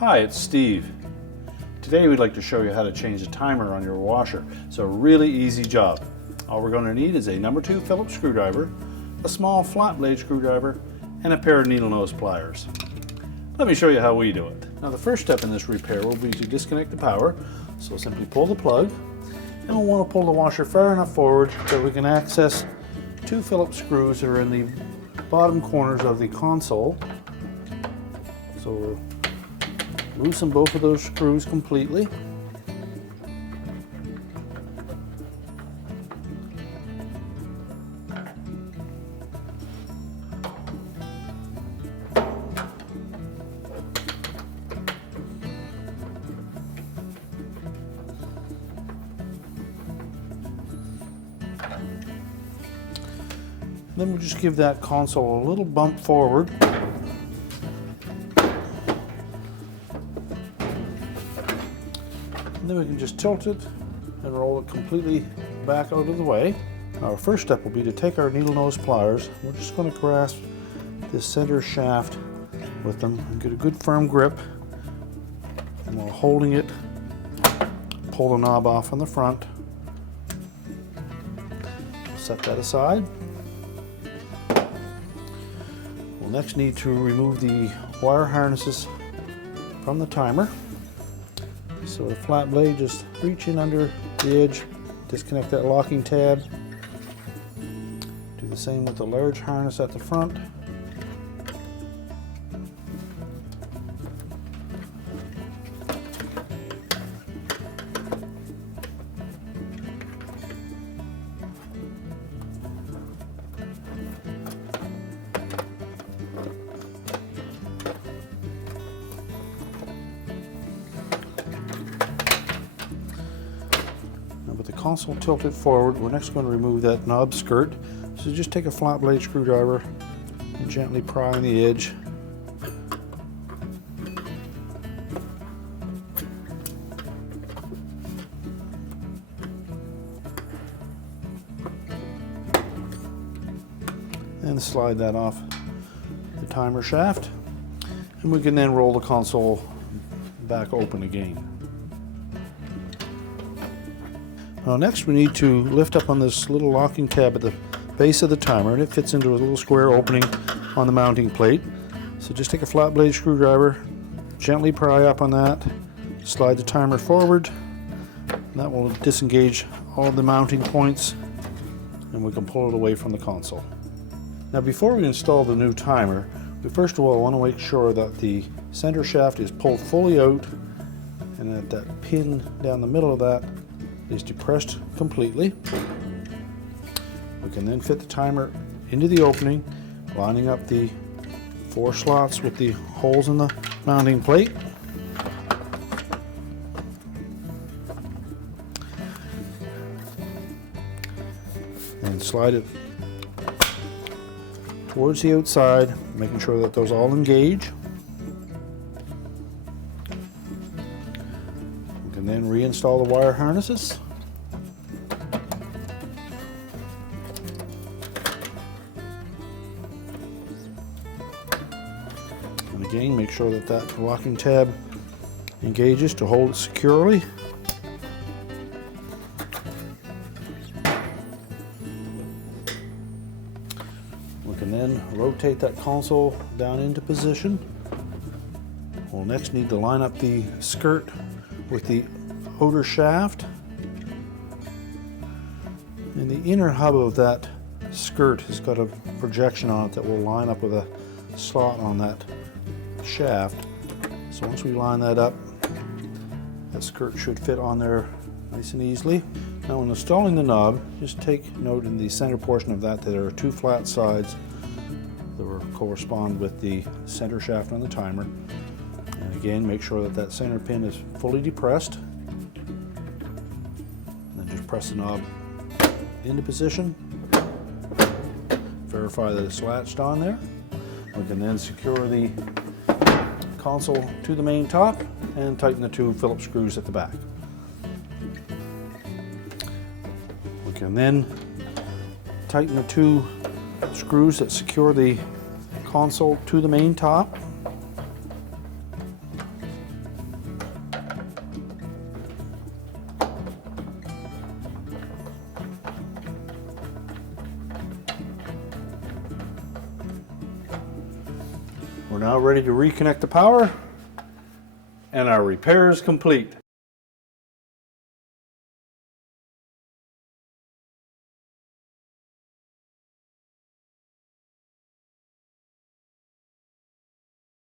Hi, it's Steve. Today we'd like to show you how to change the timer on your washer. It's a really easy job. All we're going to need is a number 2 Phillips screwdriver, a small flat blade screwdriver, and a pair of needle nose pliers. Let me show you how we do it. Now the first step in this repair will be to disconnect the power. So simply pull the plug, and we'll want to pull the washer far enough forward that we can access 2 Phillips screws that are in the bottom corners of the console. So we'll loosen both of those screws completely. Then we'll just give that console a little bump forward. And then we can just tilt it and roll it completely back out of the way. Our first step will be to take our needle nose pliers. We're just going to grasp this center shaft with them and get a good firm grip. And while holding it, pull the knob off on the front. Set that aside. We'll next need to remove the wire harnesses from the timer. So the flat blade, just reach in under the edge, disconnect that locking tab. Do the same with the large harness at the front. With the console tilted forward, we're next going to remove that knob skirt. So just take a flat blade screwdriver and gently pry on the edge. And slide that off the timer shaft. And we can then roll the console back open again. Now next we need to lift up on this little locking tab at the base of the timer, and it fits into a little square opening on the mounting plate. So just take a flat blade screwdriver, gently pry up on that, slide the timer forward, and that will disengage all of the mounting points, and we can pull it away from the console. Now before we install the new timer, we first of all want to make sure that the center shaft is pulled fully out and that that pin down the middle of that is depressed completely. We can then fit the timer into the opening, lining up the 4 slots with the holes in the mounting plate. And slide it towards the outside, making sure that those all engage. And then reinstall the wire harnesses. And again, make sure that that locking tab engages to hold it securely. We can then rotate that console down into position. We'll next need to line up the skirt with the outer shaft, and the inner hub of that skirt has got a projection on it that will line up with a slot on that shaft. So once we line that up, that skirt should fit on there nice and easily. Now when installing the knob, just take note in the center portion of that there are 2 flat sides that will correspond with the center shaft on the timer. And again, make sure that that center pin is fully depressed. And then just press the knob into position. Verify that it's latched on there. We can then secure the console to the main top and tighten the 2 Phillips screws at the back. We can then tighten the 2 screws that secure the console to the main top. We're now ready to reconnect the power, and our repair is complete.